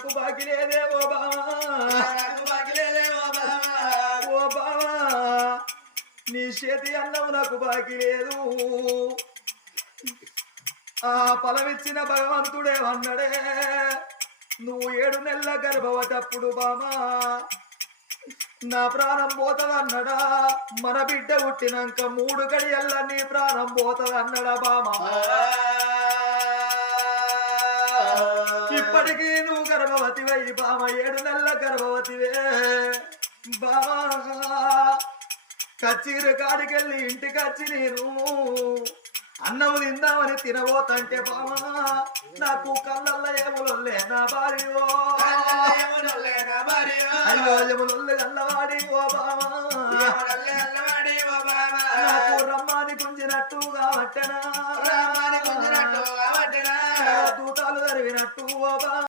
నాకు బాకి లేదే ఓ బావా ఓ బావా నీ చేతి అన్నం నాకు బాకి లేదు ఆ ఫలమిచ్చిన భగవంతుడేమన్నాడే నువ్వు 7 నెలల గర్భవతప్పుడు బామా నా ప్రాణం పోతదన్నడా మన బిడ్డ పుట్టినాక 3 గడియల్ల నీ ప్రాణం పోతదన్నడా బామా ఇప్పటికీ నువ్వు గర్భవతివై బామ 7 నెలల గర్భవతివే బామా కచ్చిరు కాడికెళ్ళి ఇంటికొచ్చి నేను అన్నం తిందామని తినబోతంటే బామా నాకు కళ్ళల్లో ఏములొల్లే నా భార్యో అయ్యో ఎములొల్లు గల్లవాడి ఓ బామా